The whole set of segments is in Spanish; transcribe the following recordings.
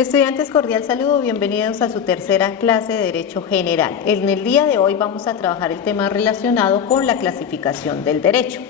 Estudiantes, cordial saludo, bienvenidos a su tercera clase de Derecho General. En el día de hoy vamos a trabajar el tema relacionado con la clasificación del derecho.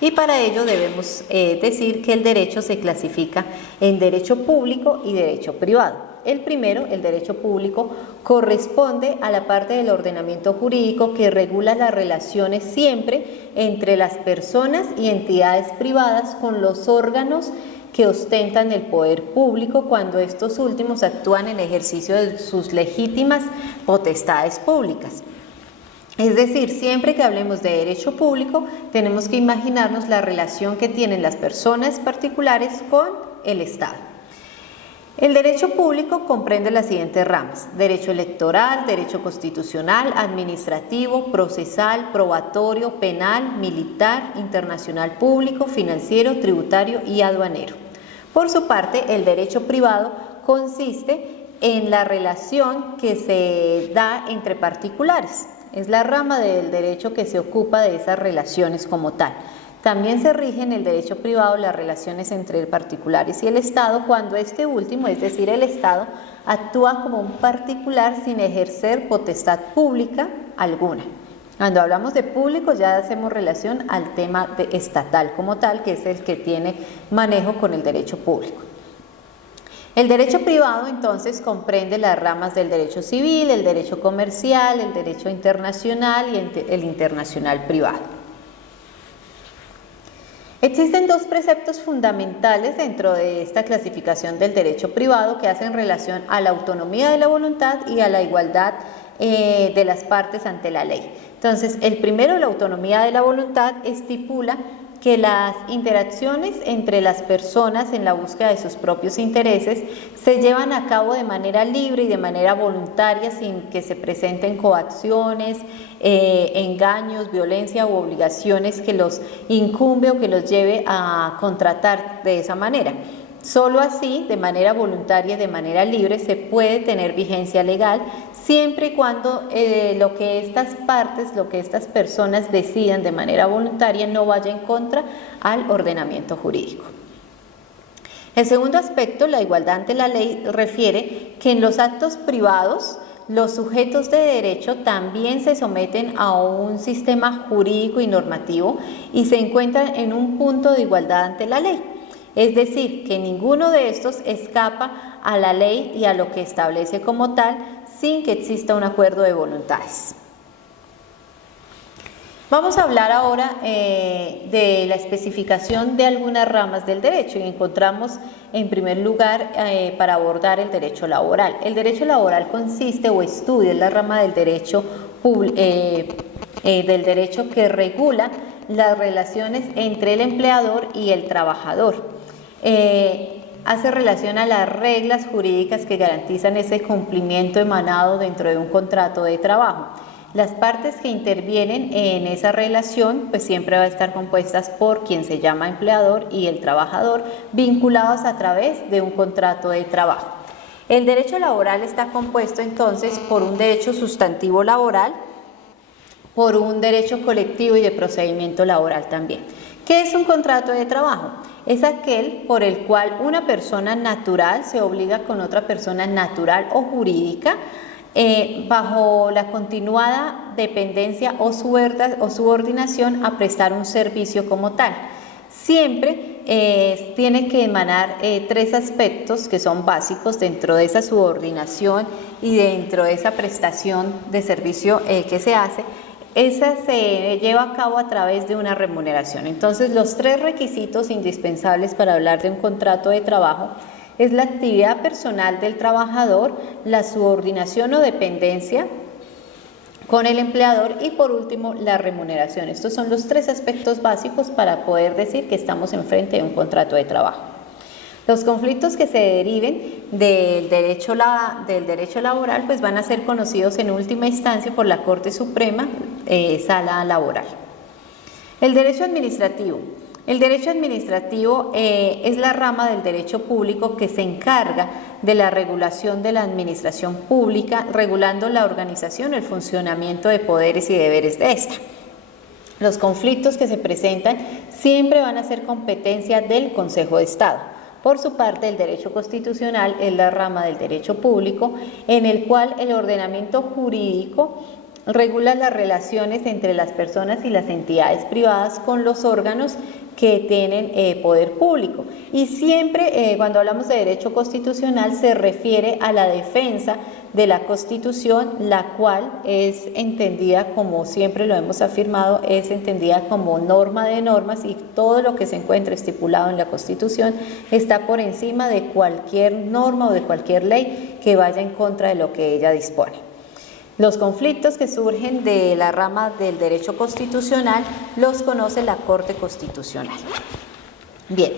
Y para ello debemos decir que el derecho se clasifica en derecho público y derecho privado. El primero, el derecho público, corresponde a la parte del ordenamiento jurídico que regula las relaciones siempre entre las personas y entidades privadas con los órganos que ostentan el poder público cuando estos últimos actúan en ejercicio de sus legítimas potestades públicas. Es decir, siempre que hablemos de derecho público, tenemos que imaginarnos la relación que tienen las personas particulares con el Estado. El derecho público comprende las siguientes ramas: derecho electoral, derecho constitucional, administrativo, procesal, probatorio, penal, militar, internacional público, financiero, tributario y aduanero. Por su parte, el derecho privado consiste en la relación que se da entre particulares. Es la rama del derecho que se ocupa de esas relaciones como tal. También se rige en el derecho privado las relaciones entre particulares y el Estado cuando este último, es decir, el Estado, actúa como un particular sin ejercer potestad pública alguna. Cuando hablamos de público ya hacemos relación al tema estatal como tal, que es el que tiene manejo con el derecho público. El derecho privado entonces comprende las ramas del derecho civil, el derecho comercial, el derecho internacional y el internacional privado. Existen dos preceptos fundamentales dentro de esta clasificación del derecho privado que hacen relación a la autonomía de la voluntad y a la igualdad de las partes ante la ley. Entonces, el primero, la autonomía de la voluntad, estipula que las interacciones entre las personas en la búsqueda de sus propios intereses se llevan a cabo de manera libre y de manera voluntaria sin que se presenten coacciones, engaños, violencia u obligaciones que los incumbe o que los lleve a contratar de esa manera. Solo así, de manera voluntaria y de manera libre, se puede tener vigencia legal siempre y cuando lo que estas personas decidan de manera voluntaria no vaya en contra al ordenamiento jurídico. El segundo aspecto, la igualdad ante la ley, refiere que en los actos privados los sujetos de derecho también se someten a un sistema jurídico y normativo y se encuentran en un punto de igualdad ante la ley. Es decir, que ninguno de estos escapa a la ley y a lo que establece como tal sin que exista un acuerdo de voluntades. Vamos a hablar ahora de la especificación de algunas ramas del derecho y encontramos en primer lugar para abordar el derecho laboral. El derecho laboral consiste o estudia en la rama del derecho que regula las relaciones entre el empleador y el trabajador. Hace relación a las reglas jurídicas que garantizan ese cumplimiento emanado dentro de un contrato de trabajo. Las partes que intervienen en esa relación pues siempre va a estar compuestas por quien se llama empleador y el trabajador, vinculados a través de un contrato de trabajo. El derecho laboral está compuesto entonces por un derecho sustantivo laboral, por un derecho colectivo y de procedimiento laboral también. ¿Qué es un contrato de trabajo? Es aquel por el cual una persona natural se obliga con otra persona natural o jurídica bajo la continuada dependencia o subordinación a prestar un servicio como tal. Siempre tiene que emanar tres aspectos que son básicos dentro de esa subordinación y dentro de esa prestación de servicio que se hace. Esa se lleva a cabo a través de una remuneración. Entonces, los tres requisitos indispensables para hablar de un contrato de trabajo es la actividad personal del trabajador, la subordinación o dependencia con el empleador y por último la remuneración. Estos son los tres aspectos básicos para poder decir que estamos enfrente de un contrato de trabajo. Los conflictos que se deriven del derecho laboral pues van a ser conocidos en última instancia por la Corte Suprema, Sala Laboral. El derecho administrativo. El derecho administrativo es la rama del derecho público que se encarga de la regulación de la administración pública, regulando la organización, el funcionamiento de poderes y deberes de esta. Los conflictos que se presentan siempre van a ser competencia del Consejo de Estado. Por su parte, el derecho constitucional es la rama del derecho público en el cual el ordenamiento jurídico regula las relaciones entre las personas y las entidades privadas con los órganos que tienen poder público. Y siempre cuando hablamos de derecho constitucional se refiere a la defensa de la Constitución, la cual es entendida, como siempre lo hemos afirmado, es entendida como norma de normas, y todo lo que se encuentra estipulado en la Constitución está por encima de cualquier norma o de cualquier ley que vaya en contra de lo que ella dispone. Los conflictos que surgen de la rama del derecho constitucional los conoce la Corte Constitucional. Bien,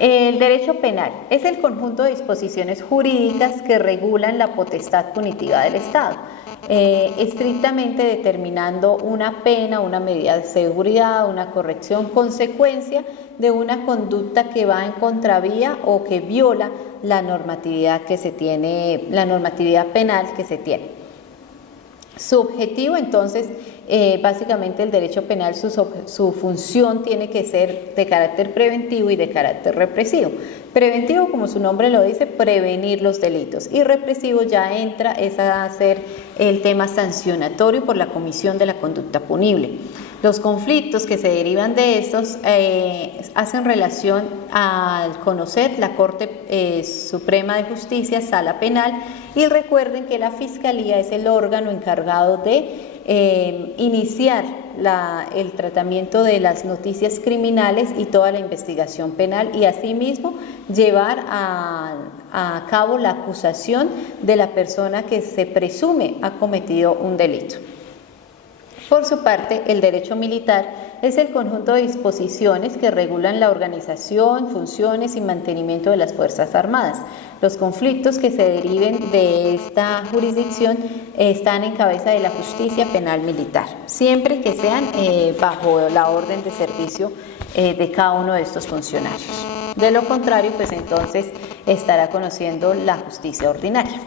el derecho penal es el conjunto de disposiciones jurídicas que regulan la potestad punitiva del Estado, estrictamente determinando una pena, una medida de seguridad, una corrección, consecuencia de una conducta que va en contravía o que viola la normatividad que se tiene, la normatividad penal que se tiene. Su objetivo, entonces, básicamente el derecho penal, su función tiene que ser de carácter preventivo y de carácter represivo. Preventivo, como su nombre lo dice, prevenir los delitos, y represivo ya entra a ser el tema sancionatorio por la comisión de la conducta punible. Los conflictos que se derivan de estos hacen relación al conocer la Corte Suprema de Justicia, Sala Penal, y recuerden que la Fiscalía es el órgano encargado de iniciar el tratamiento de las noticias criminales y toda la investigación penal, y asimismo llevar a cabo la acusación de la persona que se presume ha cometido un delito. Por su parte, el derecho militar es el conjunto de disposiciones que regulan la organización, funciones y mantenimiento de las Fuerzas Armadas. Los conflictos que se deriven de esta jurisdicción están en cabeza de la justicia penal militar, siempre que sean bajo la orden de servicio de cada uno de estos funcionarios. De lo contrario, pues entonces estará conociendo la justicia ordinaria.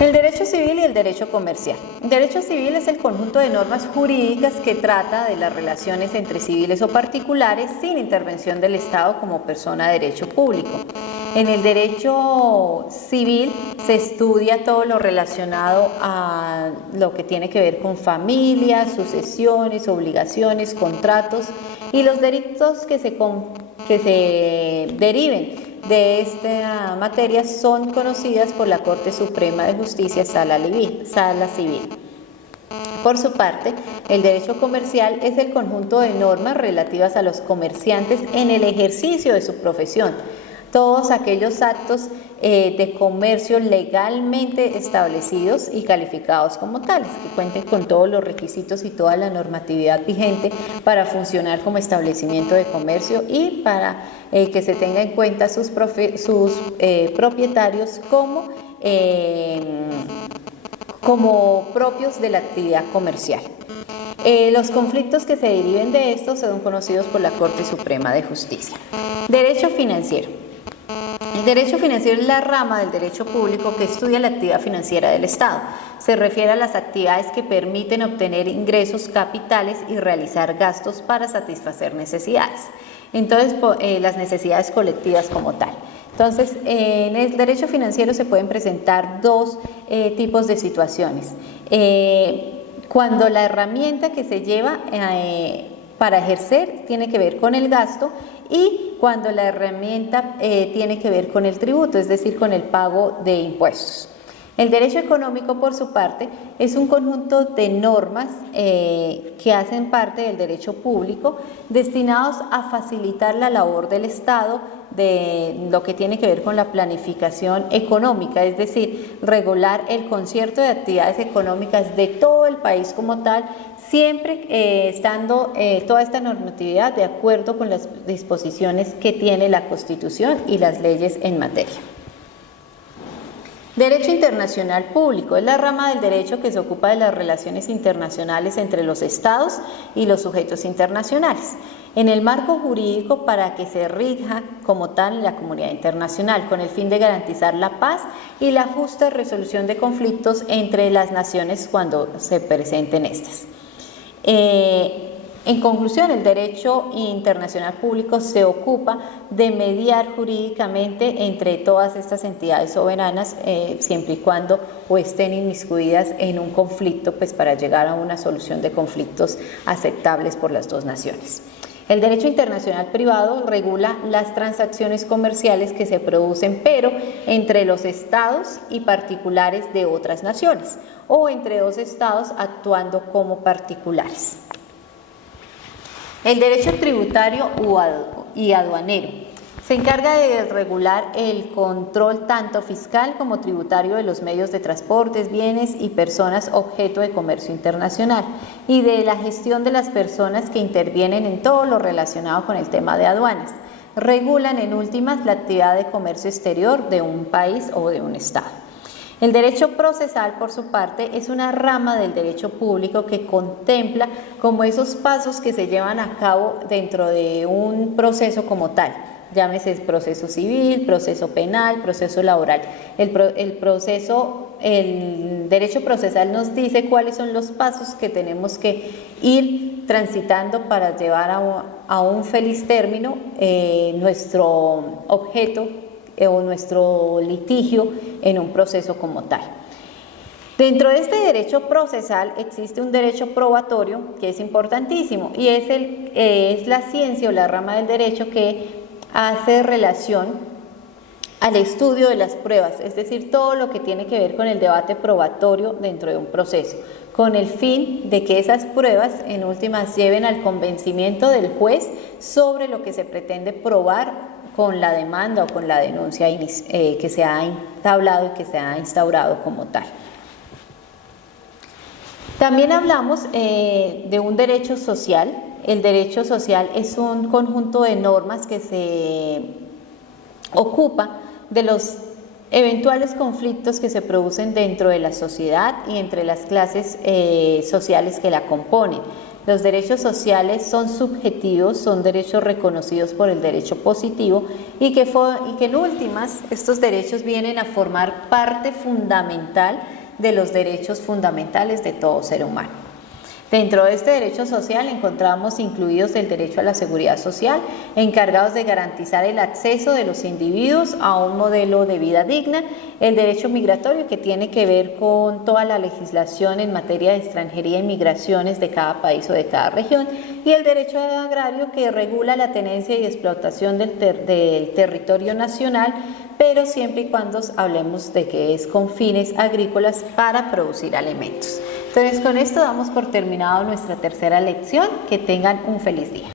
El derecho civil y el derecho comercial. El derecho civil es el conjunto de normas jurídicas que trata de las relaciones entre civiles o particulares sin intervención del Estado como persona de derecho público. En el derecho civil se estudia todo lo relacionado a lo que tiene que ver con familia, sucesiones, obligaciones, contratos y los delitos que se deriven de esta materia son conocidas por la Corte Suprema de Justicia, Sala Civil. Por su parte, el derecho comercial es el conjunto de normas relativas a los comerciantes en el ejercicio de su profesión. Todos aquellos actos de comercio legalmente establecidos y calificados como tales, que cuenten con todos los requisitos y toda la normatividad vigente para funcionar como establecimiento de comercio, y para que se tenga en cuenta sus propietarios como propios de la actividad comercial. Los conflictos que se deriven de estos son conocidos por la Corte Suprema de Justicia. Derecho financiero. El derecho financiero es la rama del derecho público que estudia la actividad financiera del Estado. Se refiere a las actividades que permiten obtener ingresos capitales y realizar gastos para satisfacer necesidades. Entonces, las necesidades colectivas como tal. Entonces, en el derecho financiero se pueden presentar dos tipos de situaciones. Cuando la herramienta que se lleva para ejercer tiene que ver con el gasto, y cuando la herramienta tiene que ver con el tributo, es decir, con el pago de impuestos. El derecho económico, por su parte, es un conjunto de normas que hacen parte del derecho público, destinados a facilitar la labor del Estado de lo que tiene que ver con la planificación económica, es decir, regular el concierto de actividades económicas de todo el país como tal, siempre estando toda esta normatividad de acuerdo con las disposiciones que tiene la Constitución y las leyes en materia. Derecho internacional público es la rama del derecho que se ocupa de las relaciones internacionales entre los estados y los sujetos internacionales, en el marco jurídico para que se rija como tal la comunidad internacional, con el fin de garantizar la paz y la justa resolución de conflictos entre las naciones cuando se presenten estas. En conclusión, el derecho internacional público se ocupa de mediar jurídicamente entre todas estas entidades soberanas, siempre y cuando o estén inmiscuidas en un conflicto, pues para llegar a una solución de conflictos aceptables por las dos naciones. El derecho internacional privado regula las transacciones comerciales que se producen, pero entre los estados y particulares de otras naciones, o entre dos estados actuando como particulares. El derecho tributario y aduanero se encarga de regular el control tanto fiscal como tributario de los medios de transportes, bienes y personas objeto de comercio internacional y de la gestión de las personas que intervienen en todo lo relacionado con el tema de aduanas. Regulan en últimas la actividad de comercio exterior de un país o de un estado. El derecho procesal, por su parte, es una rama del derecho público que contempla como esos pasos que se llevan a cabo dentro de un proceso como tal. Llámese proceso civil, proceso penal, proceso laboral. El derecho procesal nos dice cuáles son los pasos que tenemos que ir transitando para llevar a un feliz término nuestro objeto o nuestro litigio en un proceso como tal. Dentro de este derecho procesal existe un derecho probatorio que es importantísimo y es la ciencia o la rama del derecho que hace relación al estudio de las pruebas, es decir, todo lo que tiene que ver con el debate probatorio dentro de un proceso, con el fin de que esas pruebas en últimas lleven al convencimiento del juez sobre lo que se pretende probar con la demanda o con la denuncia que se ha entablado y que se ha instaurado como tal. También hablamos de un derecho social. El derecho social es un conjunto de normas que se ocupa de los eventuales conflictos que se producen dentro de la sociedad y entre las clases sociales que la componen. Los derechos sociales son subjetivos, son derechos reconocidos por el derecho positivo y que en últimas estos derechos vienen a formar parte fundamental de los derechos fundamentales de todo ser humano. Dentro de este derecho social encontramos incluidos el derecho a la seguridad social, encargados de garantizar el acceso de los individuos a un modelo de vida digna, el derecho migratorio que tiene que ver con toda la legislación en materia de extranjería y migraciones de cada país o de cada región, y el derecho agrario que regula la tenencia y explotación del territorio nacional, pero siempre y cuando hablemos de que es con fines agrícolas para producir alimentos. Entonces, con esto damos por terminado nuestra tercera lección. Que tengan un feliz día.